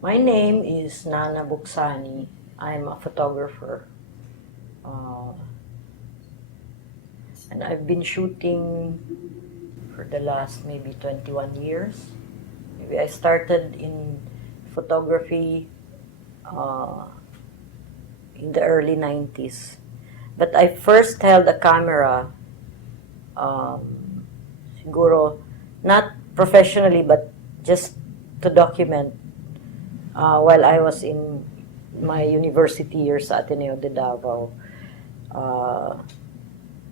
My name is Nana Buxani. I'm a photographer. Uh, and I've been shooting for the last maybe 21 years. Maybe I started in photography uh, in the early 90s. But I first held a camera, siguro, not professionally, but just to document while I was in my university years sa Ateneo de Davao.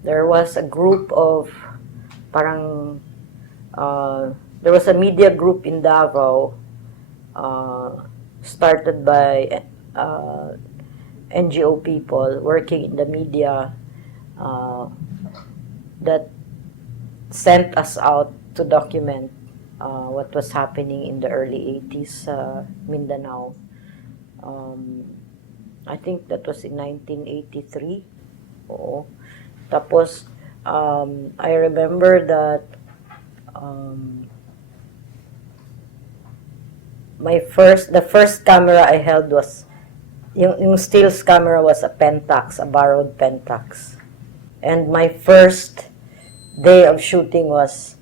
There was a group of parang there was a media group in Davao started by NGO people working in the media that sent us out to document what was happening in the early 80s sa Mindanao. I think that was in 1983. Oo. Tapos, I remember that the first camera I held was, yung stills camera was a Pentax, a borrowed Pentax. And my first day of shooting was,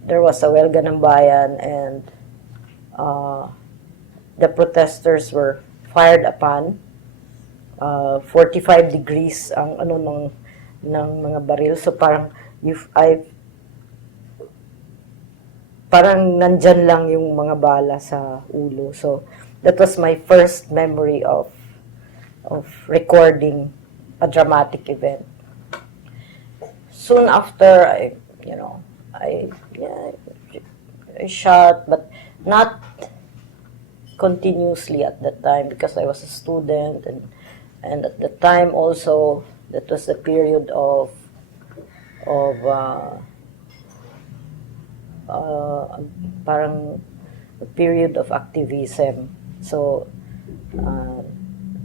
there was a Welga ng Bayan and the protesters were fired upon. 45 degrees ang ng mga baril. So parang parang nandyan lang yung mga bala sa ulo. So that was my first memory of recording a dramatic event. Soon after, I shot, but not continuously at that time because I was a student, and at the time also that was the period of parang a period of activism. So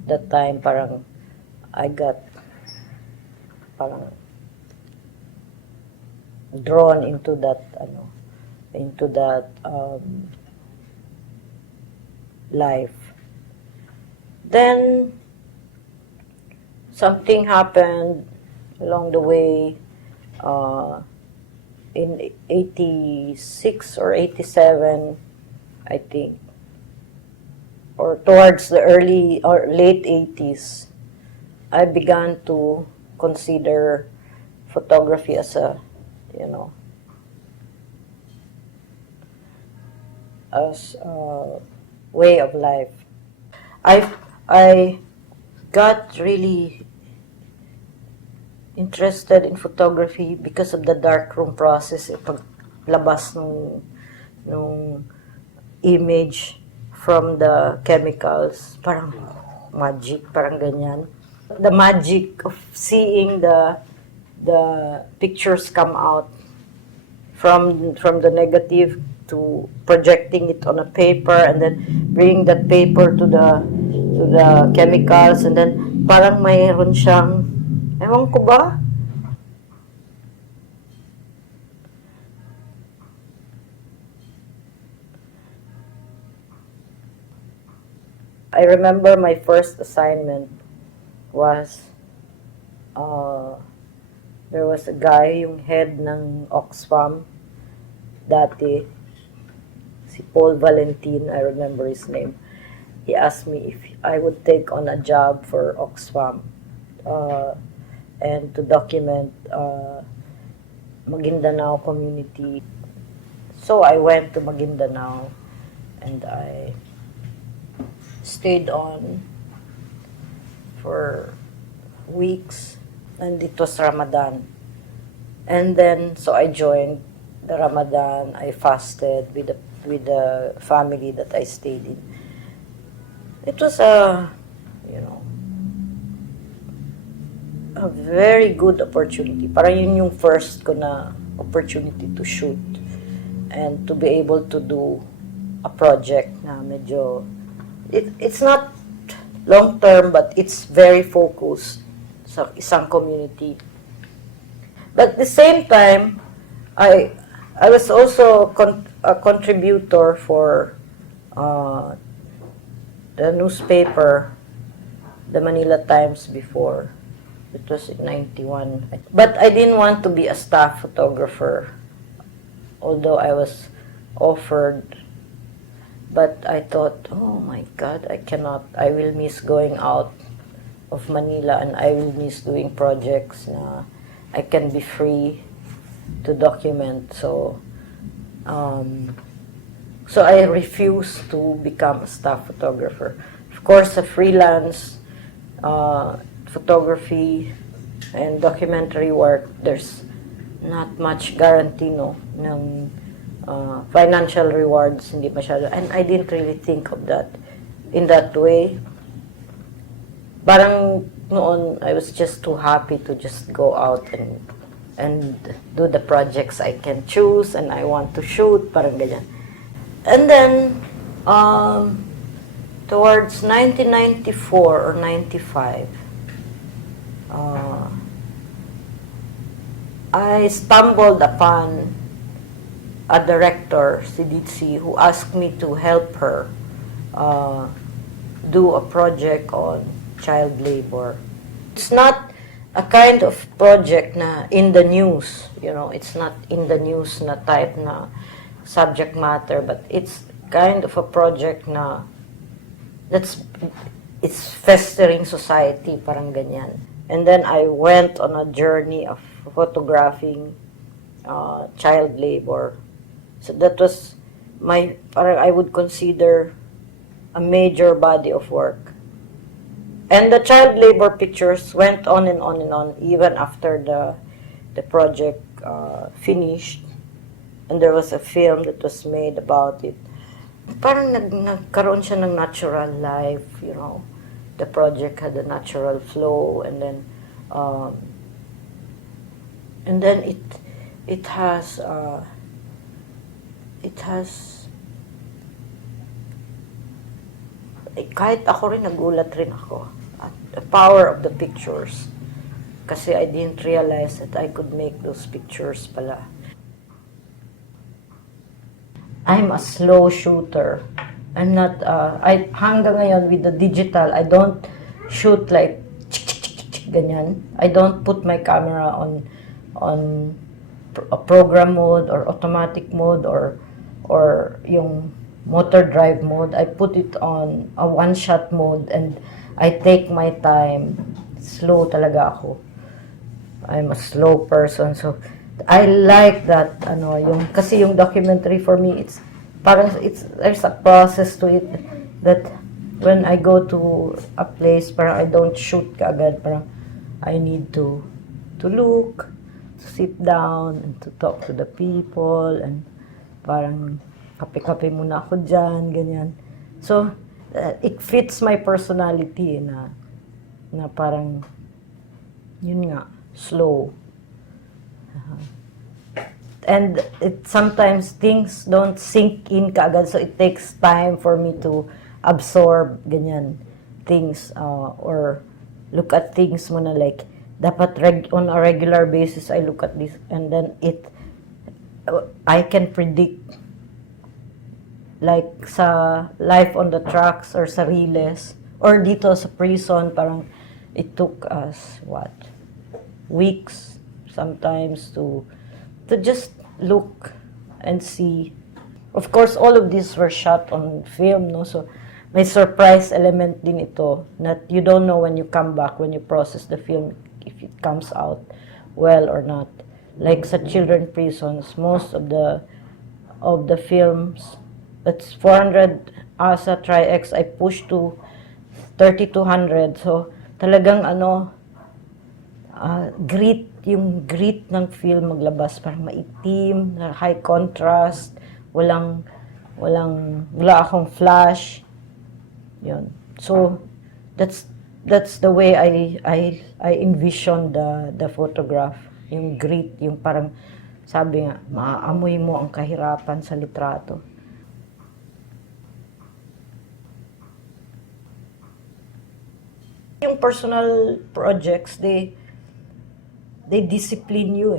that time parang I got parang drawn into that life. Then something happened along the way. In 86 or 87, I think, or towards the early or late 80s, I began to consider photography as a, as a way of life. I got really interested in photography because of the darkroom process, paglabas nung image from the chemicals, parang magic, parang ganyan. The magic of seeing the pictures come out from the negative to projecting it on a paper and then bringing that paper to the chemicals, and then parang mayroon siyang, ewan ko ba? I remember my first assignment was, there was a guy, yung head ng Oxfam, dati, si Paul Valentin, I remember his name. He asked me if I would take on a job for Oxfam and to document Maguindanao community. So I went to Maguindanao and I stayed on for weeks, and it was Ramadan. And then, so I joined the Ramadan. I fasted with the family that I stayed in. It was a very good opportunity. Parang yun yung first ko na opportunity to shoot and to be able to do a project na medyo, it's not long term, but it's very focused sa isang community. But at the same time, I was also a contributor for uh, the newspaper, the Manila Times before. It was in 91. But I didn't want to be a staff photographer, although I was offered. But I thought, oh my God, I cannot. I will miss going out of Manila, and I will miss doing projects na I can be free to document. So I refused to become a staff photographer. Of course, a freelance photography and documentary work, there's not much guarantee, no, ng financial rewards, hindi masyado. And I didn't really think of that in that way. Parang noon, I was just too happy to just go out and do the projects I can choose and I want to shoot, parang ganyan. And then, towards 1994 or 95, I stumbled upon a director, si Ditsi, who asked me to help her do a project on child labor. It's not a kind of project na in the news, you know, it's not in the news na type na subject matter, but it's kind of a project na it's festering society, parang ganyan. And then I went on a journey of photographing child labor. So that was parang I would consider a major body of work. And the child labor pictures went on and on and on, even after the project finished. And there was a film that was made about it. Parang nagkaroon siya ng natural life, you know. The project had a natural flow, and then it has kahit ako rin, nagulat rin ako at the power of the pictures, kasi I didn't realize that I could make those pictures pala. I'm a slow shooter. I'm not, hanggang ngayon with the digital, I don't shoot like ganyan. I don't put my camera on a program mode or automatic mode or yung motor drive mode. I put it on a one-shot mode and I take my time. Slow talaga ako. I'm a slow person, so I like that, kasi yung documentary for me, there's a process to it that when I go to a place, parang I don't shoot kaagad, parang I need to look, to sit down, and to talk to the people, and parang kape-kape muna ako dyan, ganyan. So, it fits my personality na parang, yun nga, slow. And sometimes things don't sink in kaagad, so it takes time for me to absorb, ganyan, things, or look at things muna, like, dapat on a regular basis, I look at this, and then I can predict, like sa Life on the Tracks or sa Riles or dito sa prison, parang it took us weeks sometimes to just look and see. Of course, all of these were shot on film, no? So may surprise element din ito that you don't know when you come back, when you process the film, if it comes out well or not. Like sa children prisons, most of the films, that's 400 ASA Tri-X, I pushed to 3200. So, talagang yung grit ng film maglabas, parang maitim, high contrast, wala akong flash. Yun. So, that's the way I envision the photograph. Yung grit, yung parang, sabi nga, maaamoy mo ang kahirapan sa litrato. Yung personal projects, they discipline you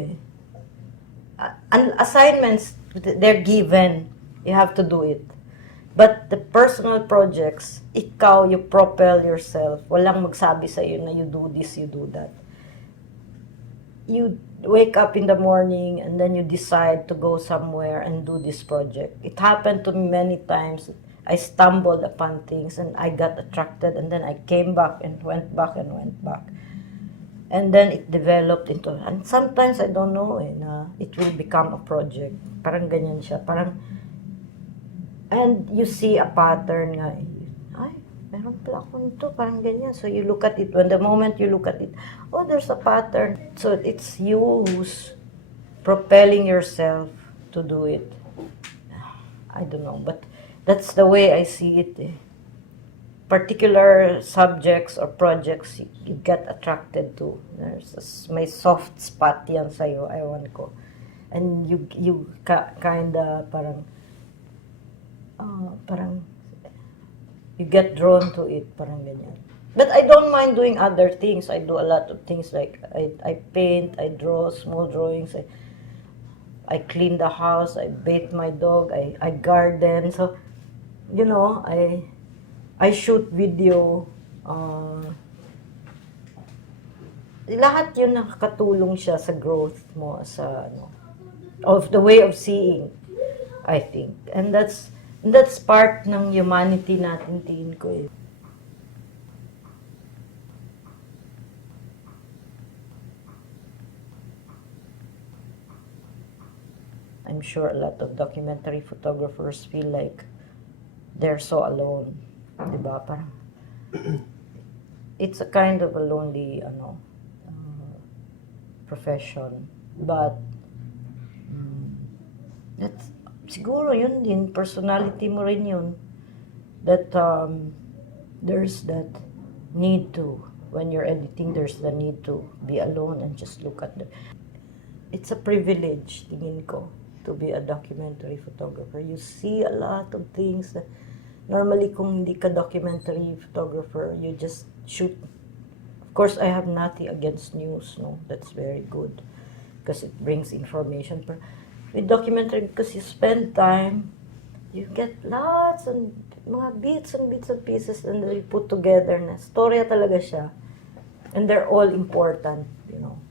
and assignments, they're given, you have to do it. But the personal projects, ikaw, you propel yourself. Walang magsabi sa iyo na you do this, you do that. You wake up in the morning and then you decide to go somewhere and do this project. It happened to me many times. I stumbled upon things and I got attracted, and then I came back and went back and went back. And then it developed into, and sometimes I don't know, it will become a project. Parang ganyan siya. Parang, and you see a pattern nga. Ay, meron pala ako nito, parang ganyan. So you look at it. When the moment you look at it, oh, there's a pattern. So it's you who's propelling yourself to do it. I don't know, but that's the way I see it. Particular subjects or projects you get attracted to. May soft spot yan sa'yo, ewan ko. And you kinda parang you get drawn to it, parang ganyan. But I don't mind doing other things. I do a lot of things, like I paint, I draw small drawings, I clean the house, I bathe my dog, I garden. So, you know, I shoot video. Lahat yun nakakatulong siya sa growth mo, sa of the way of seeing, I think. And that's part ng humanity natin, tingin ko eh. I'm sure a lot of documentary photographers feel like they're so alone. Diba? Parang, it's a kind of a lonely profession. But, that's, siguro yun din, personality mo rin yun. That there's that need to, when you're editing, there's the need to be alone and just look at the... It's a privilege, tingin ko, to be a documentary photographer. You see a lot of things that normally kung hindi ka documentary photographer, you just shoot. Of course, I have nothing against news, no? That's very good because it brings information. But with documentary, because you spend time, you get lots and mga bits and pieces, and then you put together na storya talaga siya. And they're all important, you know.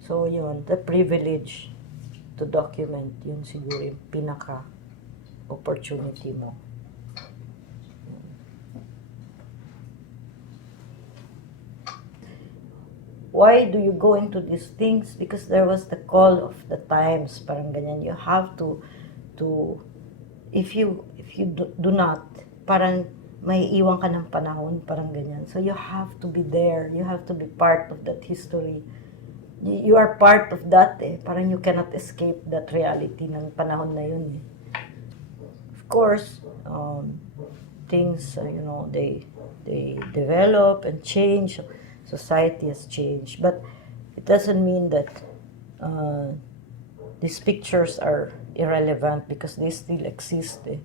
So yun, the privilege to document, yun siguro yung pinaka-opportunity mo. Why do you go into these things? Because there was the call of the times, parang ganyan. You have to if you do not, parang may iwan ka ng panahon, parang ganyan. So you have to be there. You have to be part of that history. You are part of that eh. Parang you cannot escape that reality ng panahon na yun eh. Of course, things, you know, they develop and change. Society has changed. But it doesn't mean that these pictures are irrelevant because they still exist eh.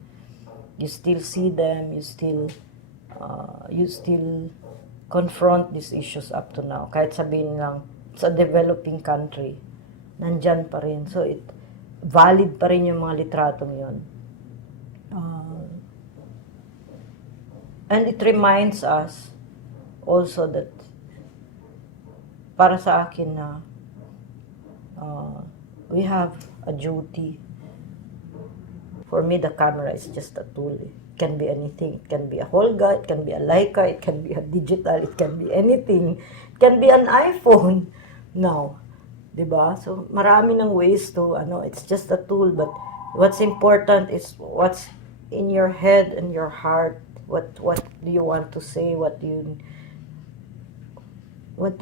You still see them, you still confront these issues up to now. Kahit sabihin lang, it's a developing country, nandyan pa rin. So, valid pa rin yung mga litratong yun. And it reminds us also that, para sa akin na, we have a duty. For me, the camera is just a tool. It can be anything. It can be a Holga, it can be a Leica, it can be a digital, it can be anything. It can be an iPhone now. Diba? So, marami ng ways to, it's just a tool. But what's important is what's in your head and your heart. What do you want to say? What do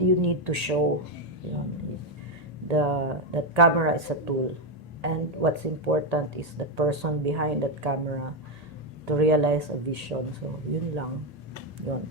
you need to show? That camera is a tool. And what's important is the person behind that camera to realize a vision. So, yun lang. Yun.